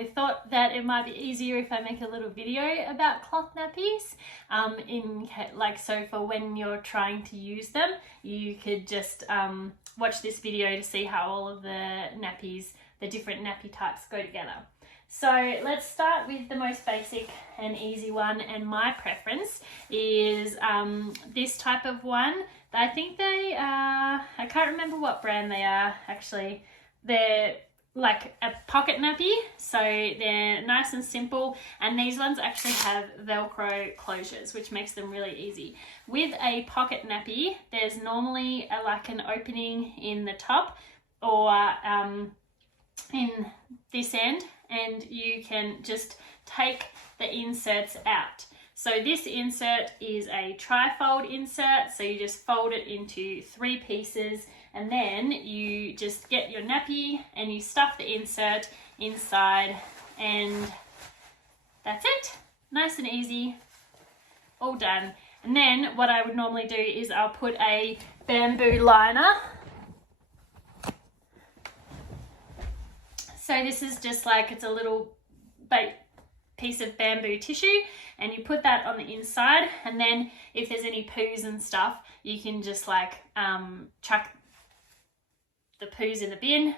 I thought that it might be easier if I make a little video about cloth nappies, so for when you're trying to use them, you could just watch this video to see how all of the nappies, the different nappy types go together. So let's start with the most basic and easy one, and my preference is this type of one. I think they are, I can't remember what brand they are actually. They're like a pocket nappy, so they're nice and simple, and these ones actually have Velcro closures, which makes them really easy. With a pocket nappy, there's normally like an opening in the top or in this end, and you can just take the inserts out. So this insert is a tri-fold insert, so you just fold it into 3 pieces, and then you just get your nappy and you stuff the insert inside, and that's it. Nice and easy, all done. And then what I would normally do is I'll put a bamboo liner. So this is just like, it's a little piece of bamboo tissue, and you put that on the inside, and then if there's any poos and stuff, you can just like chuck the poos in the bin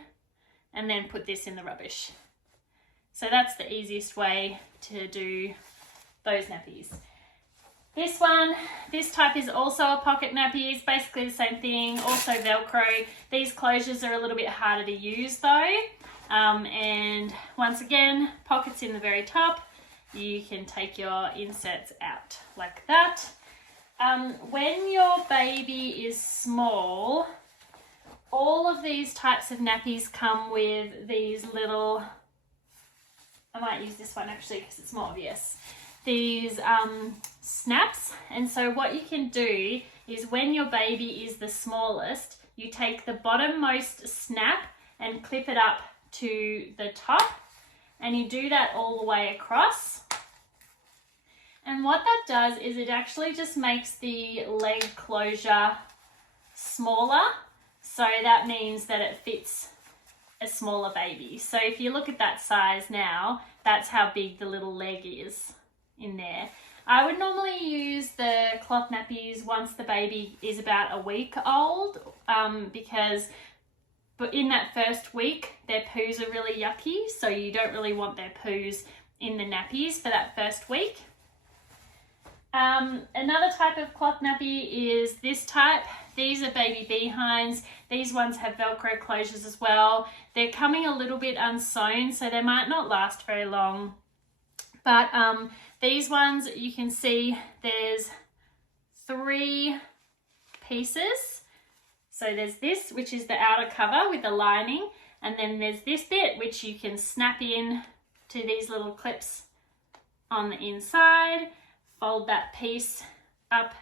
and then put this in the rubbish. So that's the easiest way to do those nappies. This type is also a pocket nappy. It's basically the same thing, also Velcro. These closures are a little bit harder to use though. And once again, pockets in the very top. You can take your inserts out like that. When your baby is small, all of these types of nappies come with these little, I might use this one actually because it's more obvious, these snaps. And so what you can do is when your baby is the smallest, you take the bottommost snap and clip it up to the top, and you do that all the way across. And what that does is it actually just makes the leg closure smaller, so that means that it fits a smaller baby. So if you look at that size now, that's how big the little leg is in there. I would normally use the cloth nappies once the baby is about a week old, because but in that first week, their poos are really yucky, so you don't really want their poos in the nappies for that first week. Another type of cloth nappy is this type. These are baby behinds. These ones have Velcro closures as well. They're coming a little bit unsewn, so they might not last very long. But these ones, you can see there's 3 pieces. So there's this, which is the outer cover with the lining, and then there's this bit which you can snap in to these little clips on the inside, fold that piece up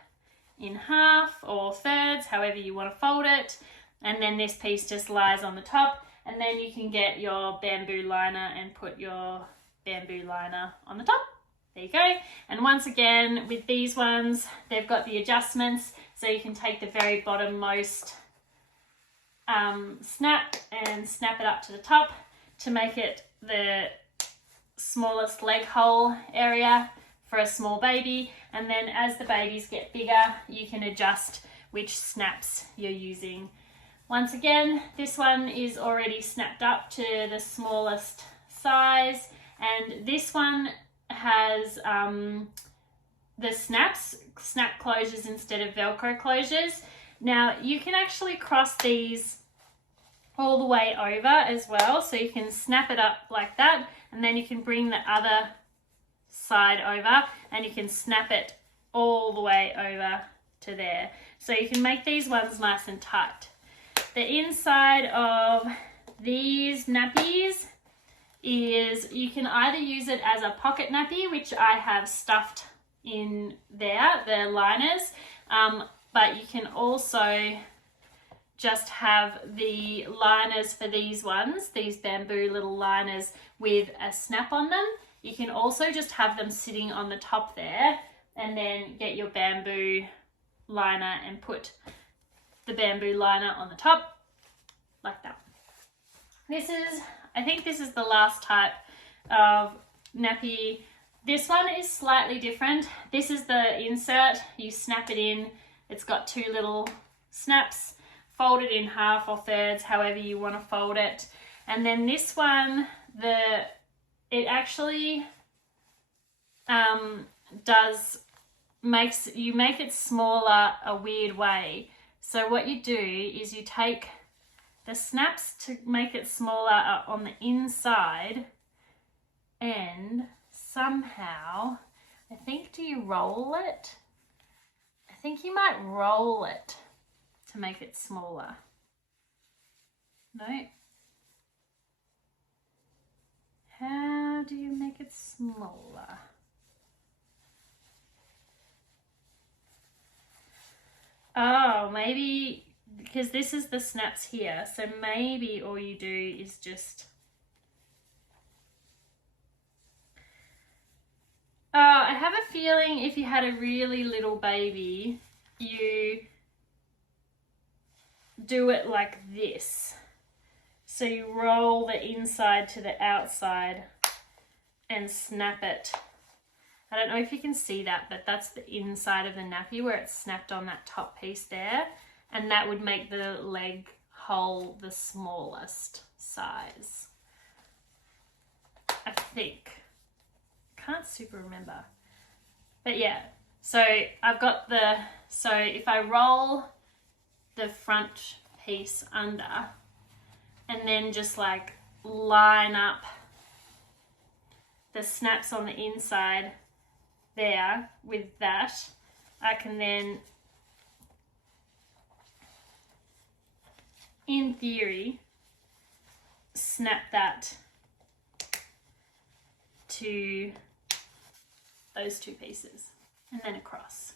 in half or thirds, however you want to fold it, and then this piece just lies on the top, and then you can get your bamboo liner and put your bamboo liner on the top. There you go. And once again, with these ones, they've got the adjustments, so you can take the very bottommost snap and snap it up to the top to make it the smallest leg hole area for a small baby. And then as the babies get bigger, you can adjust which snaps you're using. Once again, this one is already snapped up to the smallest size, and this one has the snap closures instead of Velcro closures. Now you can actually cross these all the way over as well, so you can snap it up like that, and then you can bring the other side over and you can snap it all the way over to there. So you can make these ones nice and tight. The inside of these nappies is, you can either use it as a pocket nappy, which I have stuffed in there, the liners, but you can also just have the liners for these ones, these bamboo little liners with a snap on them. You can also just have them sitting on the top there, and then get your bamboo liner and put the bamboo liner on the top like that. I think this is the last type of nappy. This one is slightly different. This is the insert. You snap it in. It's got two little snaps. Fold it in half or thirds, however you want to fold it. And then this one, it actually you make it smaller a weird way. So what you do is you take the snaps to make it smaller on the inside, and somehow, I think, do you roll it? I think you might roll it to make it smaller. No? How do you make it smaller? Oh, maybe because this is the snaps here, so maybe all you do is just... Oh, I have a feeling if you had a really little baby, you do it like this. So you roll the inside to the outside and snap it. I don't know if you can see that, but that's the inside of the nappy where it's snapped on that top piece there. And that would make the leg hole the smallest size, I think. Can't super remember. But yeah, so I've got so if I roll the front piece under and then just like line up the snaps on the inside there with that, I can then, in theory, snap that to those two pieces and then across.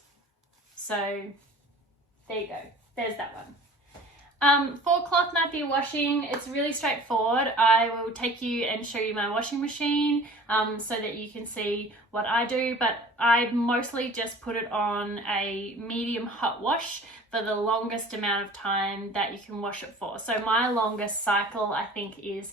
So there you go, there's that one. For cloth nappy washing, it's really straightforward. I will take you and show you my washing machine so that you can see what I do, but I mostly just put it on a medium hot wash for the longest amount of time that you can wash it for. So my longest cycle, I think, is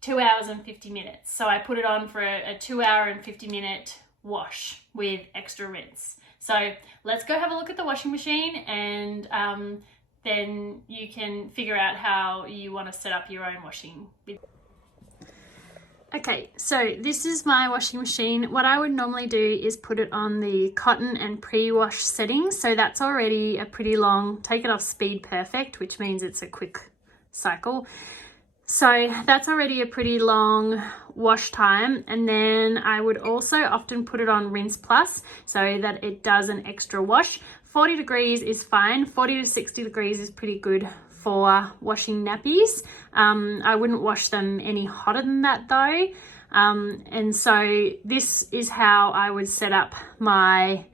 2 hours and 50 minutes. So I put it on for a 2 hour and 50 minute wash with extra rinse. So let's go have a look at the washing machine, and then you can figure out how you want to set up your own washing. Okay, so this is my washing machine. What I would normally do is put it on the cotton and pre-wash settings. So that's already a pretty long, take it off speed perfect, which means it's a quick cycle. So that's already a pretty long wash time. And then I would also often put it on rinse plus so that it does an extra wash. 40 degrees is fine. 40 to 60 degrees is pretty good for washing nappies. I wouldn't wash them any hotter than that though. And so this is how I would set up my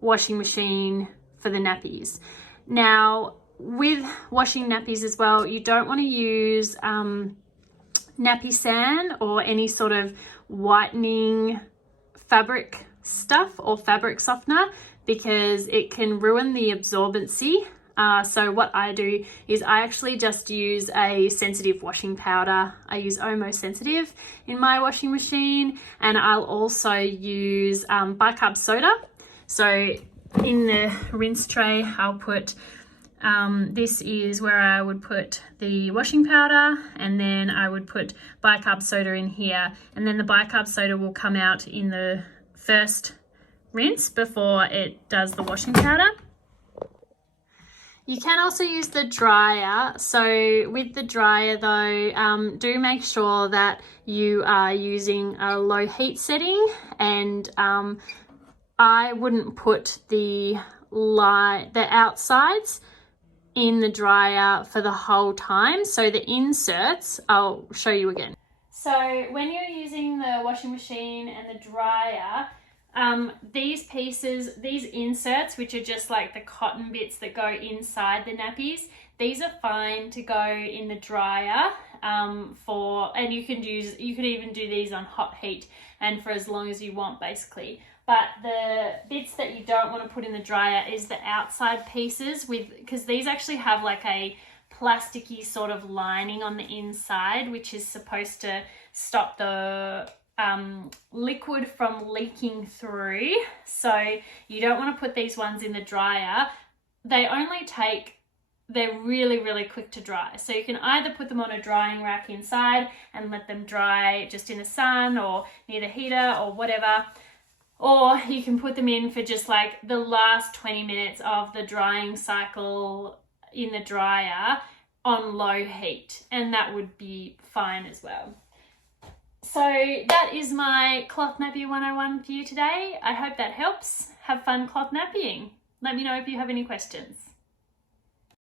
washing machine for the nappies. Now, with washing nappies as well, you don't want to use nappy sand or any sort of whitening fabric stuff or fabric softener, because it can ruin the absorbency. So what I do is I actually just use a sensitive washing powder. I use Omo Sensitive in my washing machine, and I'll also use bicarb soda. So in the rinse tray, I'll put this is where I would put the washing powder, and then I would put bicarb soda in here, and then the bicarb soda will come out in the first rinse before it does the washing powder. You can also use the dryer. So with the dryer though, do make sure that you are using a low heat setting, and I wouldn't put the outsides in the dryer for the whole time. So the inserts, I'll show you again. So when you're using the washing machine and the dryer, these pieces, these inserts, which are just like the cotton bits that go inside the nappies, these are fine to go in the dryer and you could even do these on hot heat and for as long as you want basically. But the bits that you don't want to put in the dryer is the outside pieces, because these actually have like a plasticky sort of lining on the inside, which is supposed to stop the liquid from leaking through. So you don't want to put these ones in the dryer. They're really, really quick to dry. So you can either put them on a drying rack inside and let them dry just in the sun or near the heater or whatever. Or you can put them in for just like the last 20 minutes of the drying cycle in the dryer on low heat, and that would be fine as well. So that is my cloth nappy 101 for you today. I hope that helps. Have fun cloth nappying. Let me know if you have any questions.